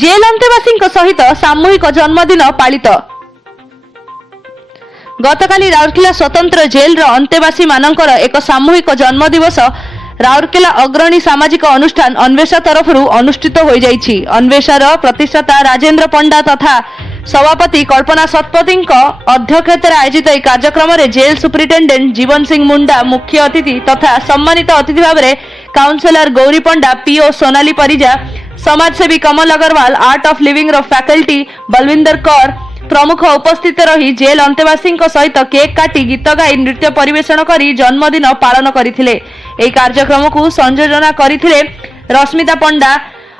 Jail अंतेवासी सहित सामूहिक जन्मदिन पालित। गतकाली राउरकेला स्वतंत्र जेल अंतेवासी मानकर एक सामूहिक जन्म दिवस राउरकेला अग्रणी सामाजिक अनुष्ठान अन्वेषा तरफ अनुष्ठित हो जाइछि। अन्वेषार प्रतिष्ठाता राजेंद्र पंडा तथा सभापति कल्पना शतपथी अध्यक्षतार आयोजित यह कार्यक्रम में जेल सुपरिटेडेंट जीवन सिंह मुंडा मुख्य अतिथि तथा सम्मानित अतिथि भाव में काउंसिलर गौरी पंडा, पीओ सोनाली परिजा, समाजसेवी Kamal Agarwal, Art of Living faculty Balwinder Kaur प्रमुख उपस्थित रही जेल अंतेवासी सहित केक काटी गीत गाई नृत्य परिवेषण कर जन्मदिन पालन करथिले। एही कार्यक्रम को संयोजना करथिले रश्मिता पंडा,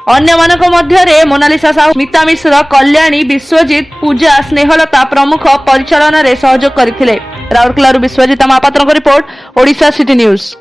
अन्य मानक मध्य मोनालिसा साहू, स्मिता मिश्र, कल्याणी, विश्वजित, पूजा, स्नेहलता प्रमुख परिचालन में सहयोग करथिले। Rourkela Biswajit Mohapatra report, Odisha city news.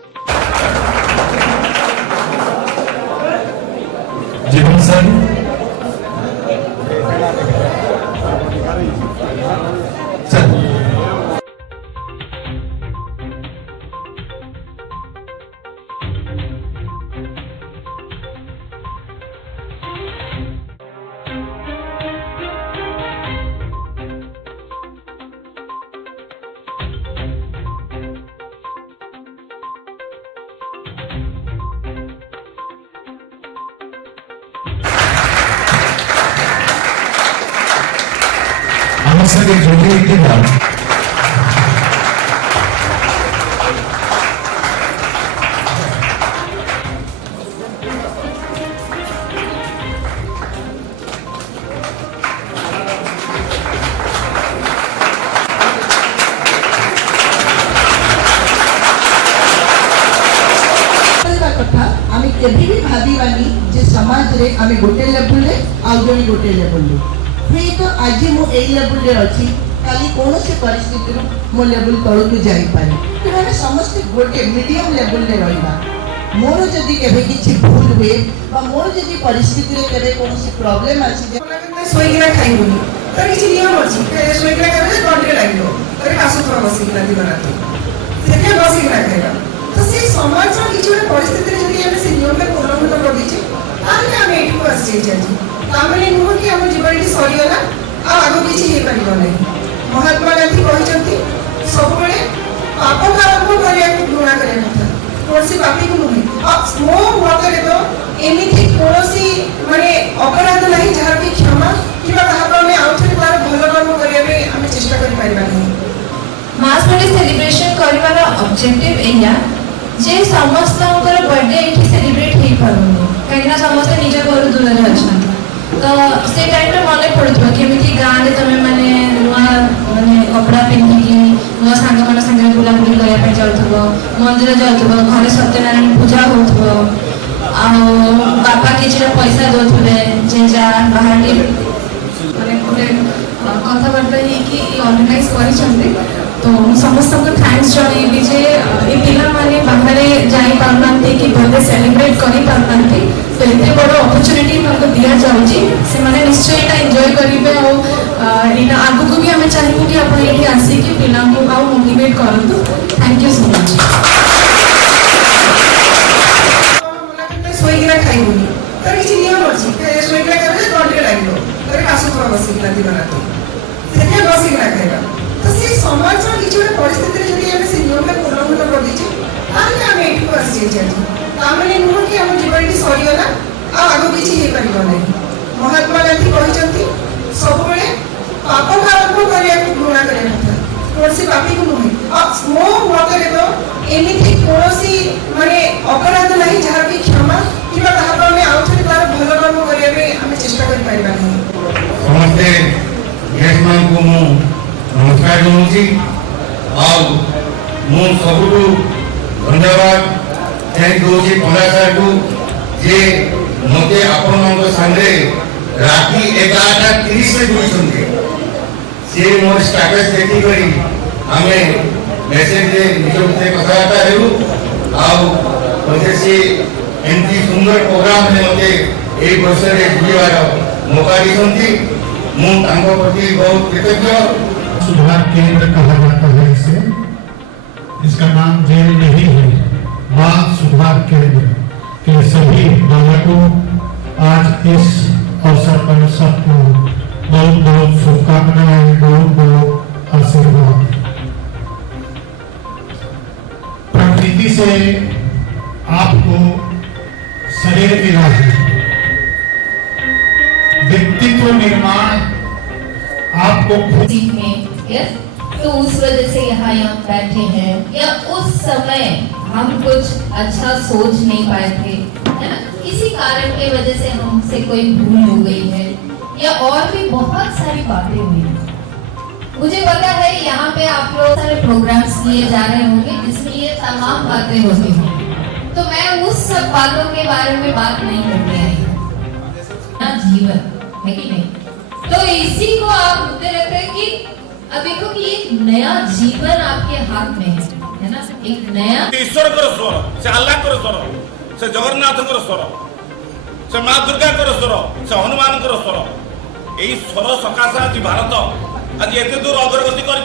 सके जोड़ी के बाद आमी केभी भी भाबीवानी जे समाज रे आमी गोटे लेवल रे आ जणी गोटे लेवल रे हुई तो आज मु ए लेवल रे अछि काली कोनोसी परिस्थिति रो मो लेवल तळु के जाई पारे तो हम समस्त गोटे मीडियम लेवल रे रहिबा। मोर जदी केबे किछि भूल हुए बा मोर जदी परिस्थिति रे केबे कोनोसी प्रॉब्लम अछि जे सोइगरा खाइबोनी तो किछि नियम अछि सोइगरा खाबे घंटे लागलो तो कासु थोड़ा बसी ना दिन रात सेके बसी ना खाइबा तो से समाज रो किछि परिस्थिति रे जदी हम से नियम के उल्लंघन कर दिछि आले हम एठू आसी जाछि तामने नुह कि हम जीवन सरीगला आगो किसी हे परिबो नै। महात्मा गांधी कहिसंती सब बेले पाप आरंभ करिया घृणा करे नथा कोसी पापी को नुहे मो मतरे तो एमिति कोसी माने अपराध नहीं जहार की क्षमा किबा कहा में आउथरे तार भलो कर्म करिया रे हम चेष्टा करि पाइबा नै। मास बर्थडे सेलिब्रेशन करिवार ऑब्जेक्टिव एया जे समस्त बर्थडे एठी सेलिब्रेट हे पारुनी काहेकि समस्त निज घर दूर रे अछन तो से टाइम रे मने पड़ुथबा केमिति गां रे तमे माने नुआ माने कपड़ा पिन्हि कि नुआ संग मन संग बुला बुली करया पे जाउथबो मंदिर जाउथबो घरे सत्यनारायण पूजा होथबो आ बापा किछरा पैसा दोथबे जे जा बाहर के माने कोले कथा बर्ता ही कि ऑर्गेनाइज करि छन्ते तो समस्त को थैंक्स जणे भी जे ए पिला माने बाहर जाई पारनांते कि बर्थडे सेलिब्रेट करि पारनांते तो इतने बड़ अपॉर्चुनिटी हमको दिया जाउची से माने निश्चय एटा एन्जॉय करिवे और इना आगु को भी हमें चाहिए कि अपन एठी आसी कि पिला को आउ मोटिवेट करंतु। Thank you so much. सोइगरा खाइबोनी तो किछि नियम अछि सोइगरा खाबे घंटे लागलो तो कासु थोड़ा बसी ना दिन रात सेके बसी ना खाइबा तो से समाज रो किछि परिस्थिति रे जदी हम से नियम के उल्लंघन कर दिछि आले हम एठू आसी जाछि तामने नुह कि हम जीवन सरीगला आगो किछि हे परिबो नै। महात्मा गांधी कहिसंती सब बेले पाप आरंभ करिया घृणा करे नथा कोसी पापी को नुहे मो मतरे तो एमिति कोनोसी माने अपराध नहीं जहार की क्षमा किबा कहा में आउथरे तार भलो कर्म करिया रे हम चेष्टा करि पाइबा नै। समस्ते गेटमैन को मु नमस्कार करूची और मु सबुटु धन्यवाद थैंक दोची पंडा साहब को जे मते आपण मानक संगे राती 11:30 रे जोइसंते से मोर स्टेटस देखि करी हमें मेसेज दे निजो से कथाता हेउ आउ मते से एंती सुंदर प्रोग्राम ने मते ए वर्ष रे जीवार मौका दिसंती मु तांको प्रति बहुत कृतज्ञ। सुधार केंद्र कहा जाता है इसे, इसका नाम जेल नहीं है, बाल सुधार केंद्र के सभी बालकों आज इस अवसर पर सबको बहुत बहुत शुभकामनाएं, बहुत बहुत आशीर्वाद। प्रकृति से आपको शरीर मिला है, व्यक्तित्व निर्माण आपको जीत में, यस, तो उस वजह से यहाँ बैठे हैं, या उस समय हम कुछ अच्छा सोच नहीं पाए थे, है ना, किसी कारण के वजह से हमसे कोई भूल हो गई है, या और भी बहुत सारी बातें हुई। मुझे पता है यहाँ पे आप लोग सारे प्रोग्राम्स किए जा रहे होंगे जिसमें ये तमाम बातें होती हैं, तो मैं उस सब बातों के बारे में बात नहीं करने आई हूँ। ना जीवन है कि नहीं, तो इसी को आप बोलते रहते हैं कि अब देखो कि एक नया जीवन आपके हाथ में है ना, एक नया ईश्वर स्वर से अल्लाह स्वर से जगन्नाथ स्वर से माँ दुर्गा स्वर से हनुमान स्वर यही स्वर सकाशे आज भारत आज एत दूर अग्रगति कर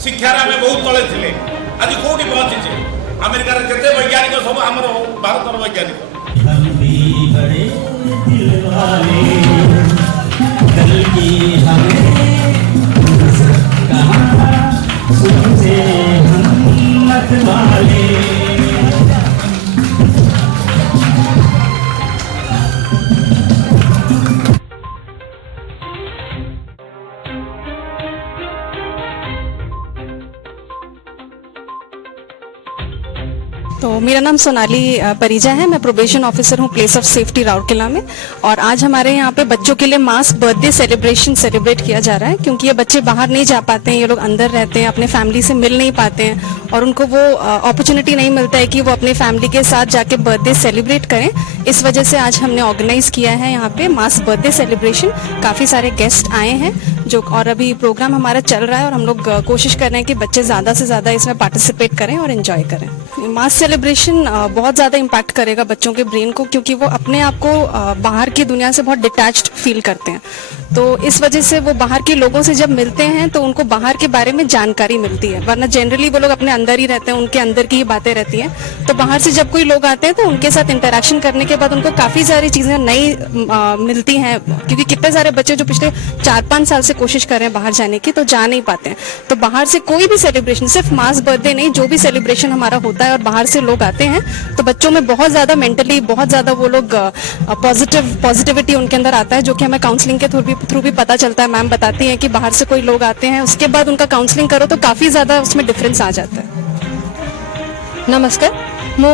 शिक्षार आम बहुत तले थे आज कौटी पहुंची अमेरिकार जिते वैज्ञानिक सब आम भारत वैज्ञानिक तो मेरा नाम सोनाली परिजा है, मैं प्रोबेशन ऑफिसर हूँ प्लेस ऑफ सेफ्टी राउरकेला में। और आज हमारे यहाँ पे बच्चों के लिए मास बर्थडे सेलिब्रेट किया जा रहा है, क्योंकि ये बच्चे बाहर नहीं जा पाते हैं, ये लोग अंदर रहते हैं, अपने फैमिली से मिल नहीं पाते हैं और उनको वो अपॉर्चुनिटी नहीं मिलता है कि वो अपने फैमिली के साथ जाके बर्थडे सेलिब्रेट करें। इस वजह से आज हमने ऑर्गेनाइज किया है यहाँ पे मास बर्थडे सेलिब्रेशन। काफ़ी सारे गेस्ट आए हैं जो, और अभी प्रोग्राम हमारा चल रहा है और हम लोग कोशिश कर रहे हैं कि बच्चे ज़्यादा से ज़्यादा इसमें पार्टिसिपेट करें और एंजॉय करें। मास सेलिब्रेशन बहुत ज़्यादा इम्पैक्ट करेगा बच्चों के ब्रेन को, क्योंकि वो अपने आप को बाहर की दुनिया से बहुत डिटैच्ड फील करते हैं। तो इस वजह से वो बाहर के लोगों से जब मिलते हैं तो उनको बाहर के बारे में जानकारी मिलती है, वरना जनरली वो लोग अपने अंदर ही रहते हैं, उनके अंदर की ही बातें रहती हैं। तो बाहर से जब कोई लोग आते हैं तो उनके साथ इंटरेक्शन करने के बाद उनको काफ़ी सारी चीज़ें नई मिलती हैं, क्योंकि कितने सारे बच्चे जो पिछले 4-5 साल से कोशिश कर रहे हैं बाहर जाने की, तो जा नहीं पाते हैं। तो बाहर से कोई भी सेलिब्रेशन, सिर्फ मास बर्थडे नहीं, जो भी सेलिब्रेशन हमारा होता है और बाहर से लोग आते हैं, तो बच्चों में बहुत ज़्यादा मेंटली बहुत ज़्यादा वो लोग पॉजिटिविटी उनके अंदर आता है, जो कि हमें काउंसलिंग के थ्रू भी पता चलता है। मैम बताती हैं कि बाहर से कोई लोग आते हैं, उसके बाद उनका काउंसलिंग करो तो काफ़ी ज़्यादा उसमें डिफरेंस आ जाता है। नमस्कार, मु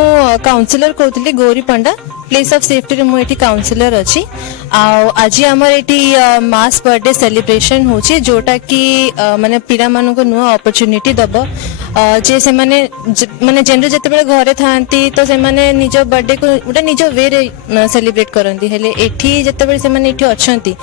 काउंसिलर कहती गौरी पंडा, प्लेस ऑफ सेफ्टी रे मुझे काउंसिलर अच्छी। आज आम ये मास बर्थडे सेलिब्रेशन होची, जोटा कि माने पिला मानक नुआ अपॉर्चुनिटी दब जे से माने जनरल जिते घरे थांती तो से माने निज बर्थडे को गोटे निज वे रे सेलिब्रेट करती, हेले एठी जिते से माने एठी अछंती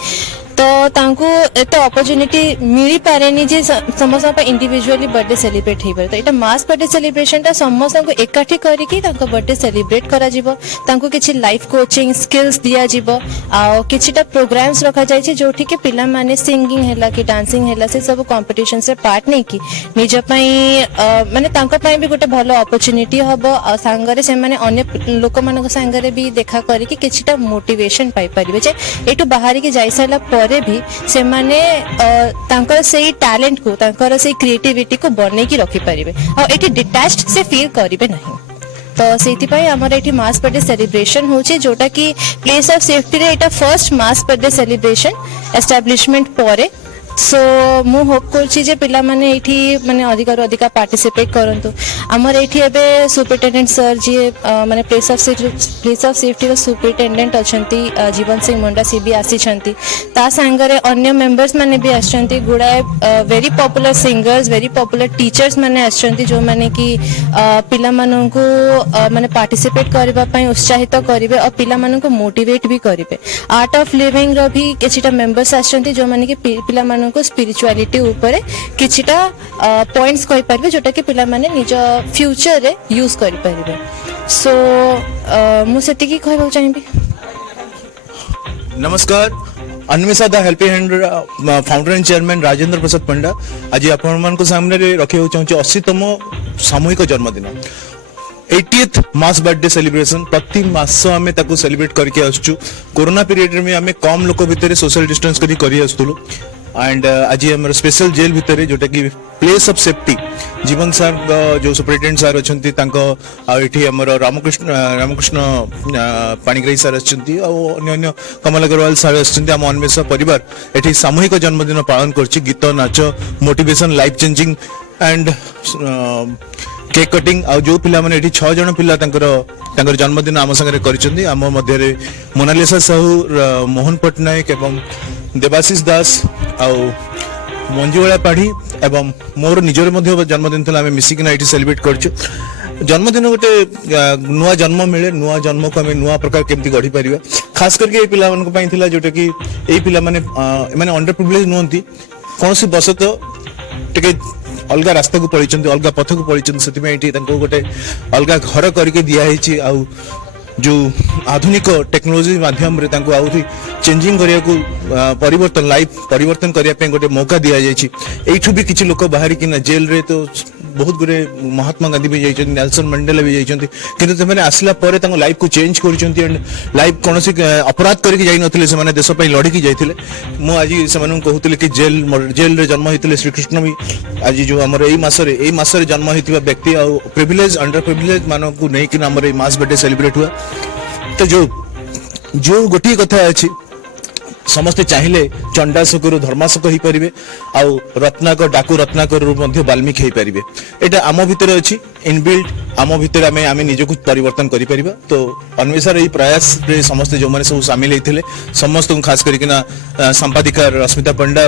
तो तांको एत अपॉर्चुनिटी मिली पारेनी जे समस्त इंडिविजुअली बर्थडे सेलिब्रेट हो पारे। तो यहाँ मास बर्थडे सेलिब्रेशन टा समस्त को एकाठी करके बर्थडे सेलिब्रेट करा जिवो, तांको किछि लाइफ कोचिंग स्किल्स दिया जिवो, आ किछिटा प्रोग्राम्स रखा जाय छै जोठी के पिला माने सिंगिंग हैला कि डांसिंग हैला से सब कंपटीशन से पार्ट नै कि निज पई माने तांको पई भी गोटे भलो अपॉर्चुनिटी हबो, आ संगरे से माने अन्य लोक मानक संगरे भी देखा करके किछिटा मोटिवेशन पाई परिबे जे एटु बाहर के जाई साला भी से माने तांकर से टैलेंट को तांकर से क्रिएटिविटी को बने की रखी परिबे और एटी डिटैच्ड से फील करिवे नहीं। तो सेति पई हमर एटी मास बर्थडे सेलिब्रेशन होचे, जोटा कि प्लेस ऑफ सेफ्टी रे एटा first mass birthday celebration establishment परे। सो मु होप करछि जे पिला माने एठी माने अधिक अधिक पार्टिसिपेट करंतु। हमर एठी एबे सुपरिटेंडेंट सर जी माने प्लेस ऑफ सेफ्टी रो सुपरिटेंडेंट अछंती जीवन सिंह मुंडा सी भी आसी छंती, ता संगरे अन्य मेंबर्स माने भी आछंती, गुडाए very popular singers very popular teachers माने आछंती, जो माने कि पिला माननकु माने पार्टिसिपेट करबा पई उत्साहित करिवे और पिला माननकु मोटिवेट भी करिवे। आर्ट ऑफ लिविंग रो भी किछिटा मेंबर्स आछंती, जो माने कि पिला मानन को स्पिरिचुअलिटी ऊपर किछिटा पॉइंट्स कहि परबे, जोटा कि पिला माने निज फ्यूचर रे यूज करि परबे। सो मु सेति की कहबो चाहिबी। नमस्कार, Anwesha the Helping Hand founder and chairman Rajendra Prasad Panda आज आपण मान को सामने रखे चाहूँ 80तम सामूहिक जन्मदिन। 80th मास बर्थडे सेलिब्रेशन प्रति मास आमे ताको सेलिब्रेट करके आसछु कोरोना पीरियड में आमे कम लोक भितर सोशल डिस्टेंस करी आसतुलु एंड आज हमर स्पेशल जेल भितर जोटा कि प्लेस ऑफ सेफ्टी जीवन सार जो सुपरिटेंडेंट सार अछंती तांको एठी हमर रामकृष्ण पाणिग्राही सार अछंती अन्य अन्य कमल अग्रवाल सार अछंती हम अन्वेषा परिवार एठी सामूहिक जन्मदिन पालन करछि गीत नाच motivation life changing and cake cutting आ जो पिला माने एठी 6 जण पिला तांकर जन्मदिन आम संगे करिसंती आम मध्य मोनालिसा साहू मोहन पटनायक एवं देवाशीष दास आ मंजुला पाढ़ी एवं मोर निजर मध्य जन्मदिन था आम मिसिकिना एठी सेलिब्रेट करछु जन्मदिन गोटे नुआ जन्म मिले नुआ जन्म को आम नुआ प्रकार केमती गढ़ी पारिबा खास करके पिला मानक पई थिला जोटा कि एई पिला माने माने अंडर प्रिविलेज नहंती कोनसी बसत टिके अलग रास्ता को पड़ीचंती अलग पथ को पड़ीचंती सेति में एठी तांको गोटे अलग घर करके दिया हेची आ जो आधुनिक टेक्नोलोजी माध्यम रे तांको आउथि चेंजिंग करिया को परिवर्तन लाइफ परिवर्तन करिया पे गोटे मौका दिया जायछि एठु भी किछि लोक बाहरी कि जेल रे तो बहुत गुरे महात्मा गांधी भी जाइछन नेल्सन मंडेला भी जाइछन किंतु से माने आसला परे तांको लाइफ को चेंज करिसंती एंड लाइफ कोनोसी अपराध करके जाई नथिले से माने देश पई लड़ी की जाइथिले मु आज से माने कहूतिले कि जेल रे जन्म हितले श्री कृष्ण भी आज जो हमर एई मासरे जन्म हितबा व्यक्ति आ प्रिविलेज अंडर प्रिविलेज मानो को नै कि हमर एई मास बर्थडे सेलिब्रेट हुआ तो जो गोटी कथा अछि समस्ते चाहिए चंडाशोक धर्माशोक हो पारे आउ रत्नाकर डाकू रत्नाकर वाल्मीकि हो पारे यहाँ आम भितर अच्छी इनबिल्ट आम भितर आम निजक परिवर्तन कर तो अन्वेषार यही प्रयास रे समस्ते जो मैंने सब सामिल होते समस्त खास करना संपादिका रश्मिता पंडा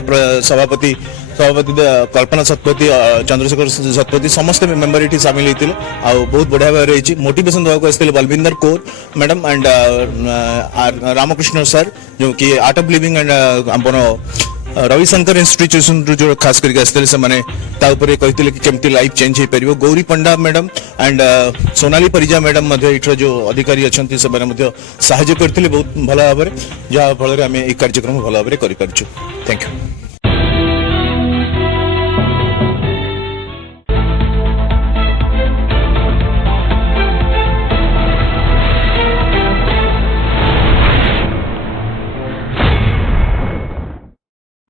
सभापति कल्पना शतपथी चंद्रशेखर शतपथी समस्त मेंबर ये सामिल होते बहुत बढ़िया भाव रही मोटिवेशन देवाक आसते Balwinder Kaur madam and Ramakrishna sir जो कि आर्ट ऑफ लिविंग एंड अपन रविशंकर इंस्टीट्यूशन जो खास करके आसते से माने कहते कि केमती लाइफ चेंज हो पार Gauri Panda madam and Sonali Parija madam इठर जो अधिकारी अच्छा से साहाय्य करते बहुत भल भाव जहाँ फल आम कार्यक्रम भल भाव कर थैंक यू।